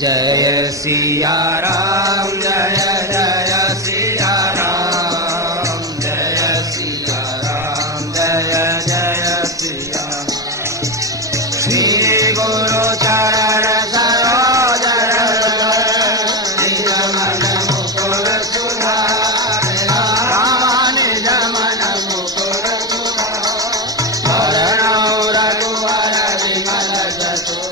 जय सिया राम जय जय सिया राम जय सिया राम जय जय सिया श्री गुरु चरण सरोज निज मन मुकुर सुधारे राम निज मन मुकुर सुधारे रघुवर विमल जसु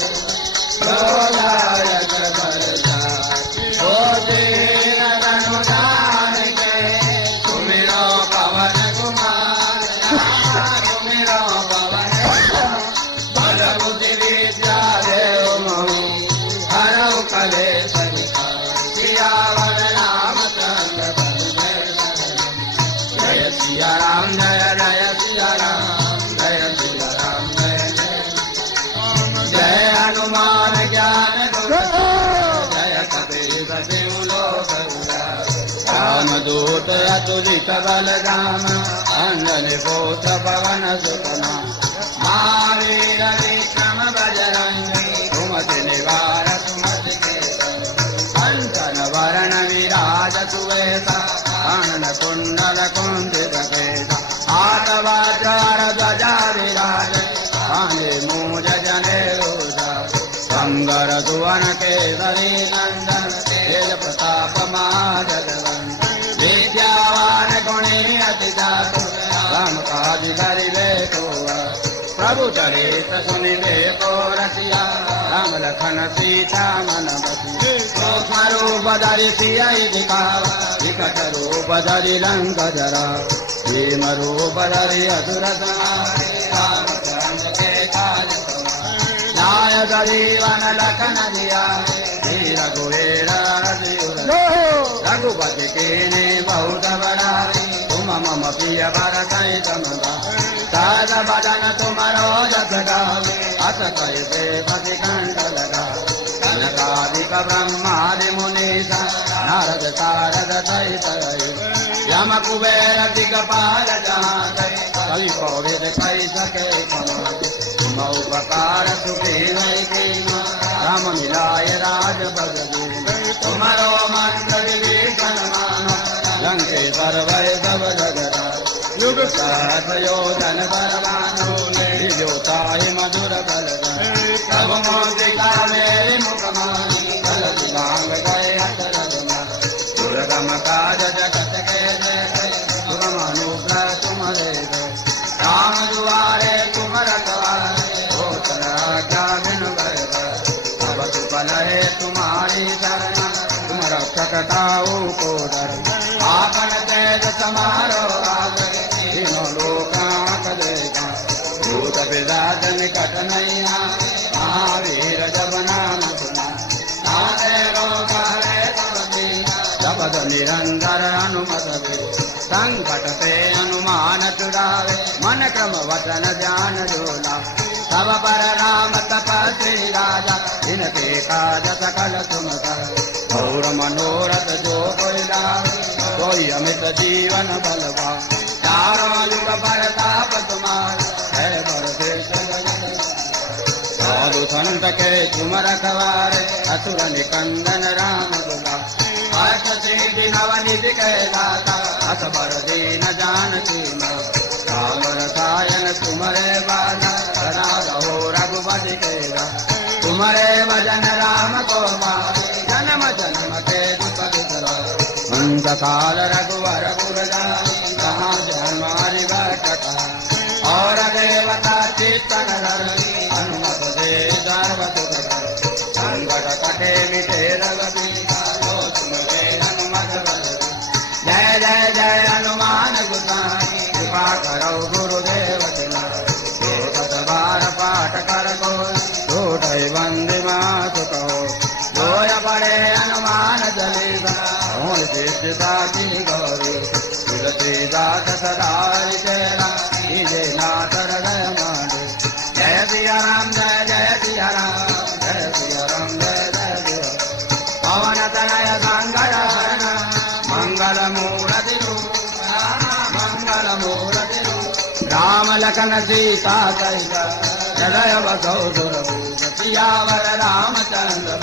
दूत अतुलित बलधाम अंजनी पुत्र पवन सुतना महावीर विक्रम बजरंगी सुमति निवार सुमति के कंचन वरण विराज सुवेशा कानन कुंडल कुंजित केशा हाथ वज्र ध्वजा विराज कांधे मूज जनेऊषा संगर सुवन केसरी नंदन तेज प्रताप महाजगवंदन विद्यावान गुणी अति चातुर राम काज करिबे को प्रभु चरित सुनिबे को रसिया राम लखन सीता मन बसिया सूक्ष्म रूप धरि सियहि दिखावा विकट रूप धरि लंक जरा भीम रूप धरि असुर संहारे रामचंद्र के काज नायक जीवन लखन जियाए धीर गुहेर रघुपति के ने बहुत बड़ाई तुम मम प्रिय भरतहि समगा साध बदन तुमरो जस गावे अस कैसे पति कंठ लगा कनकादिक ब्रह्मादि मुनीसा नारद सारद सहित यम कुबेर दिगपाल जाते कलि कोविद कहि सके तुम उपकार सुखी नहीं राम मिलाय राज बगदी तुम्हारो मंगल विभीषण मानो लंकेश्वर भय सब जगरा युग सहस्र योजन बलवानो जोताहि मधुर बल सब मोदिका मेरे मुख माही गलति भांग गए दुर्गम काज जगत के जय सुगम अनुग्रह तुम्हारे राम दुआरे तुम रखवारे हो क्या बिन भय अब तु बल है तुम्हारी शरण तुम रक्षक ताऊ को डर आपन तेज समारो तीनों लोकांत देगा भूत पिशाच निकट नहीं महावीर जब नाम सुना नारे रोग हरे सब दीना जपत निरंतर हनुमत संकट ते हनुमान छुड़ावे मन क्रम वचन ध्यान जोला सब पर राम तपस्वी राजा इनके काज सकल तुम कर और मनोरथ जो कोई लावे कोई अमित जीवन बलवा चारों युग परताप तुम्हारा है बरदेश साधु संत के तुम रखवारे असुर निकंदन राम दुला हर्ष सिद्धि नवनिधि के दाता अस बर दीन जानकी मां राम रसायन तुम्हारे बाला सदा रहो रघुपति के तुम्हारे भजन राम को पावे जन्म जन्म के दुख बिसरा अंत काल रघुवर पुर जाई कहाँ हमारी बैठका और देवता चित्तन धरनी हनुमत दे सर्वत संकट कटे मिटे रघुबीरा जो तुम्हारे हनुमत बल जय जय जय हनुमान गोसाई कृपा करो गुरुदेव बार पाठ कर गो छोटे वंदे मातु कहो जोय बड़े हनुमान जलीसा हो सिद्धता की गौरी तुलसीदास सदा तेरा कीजे नाथ हृदय माने जय सिया राम जय जय सिया राम जय सिया राम जय जय सिया पवन तनय संगय मंगल मूर्ति मंगल मूर्ति राम लखन सीता सहित हृदय बसो सुरभूष सियावर रामचंद्र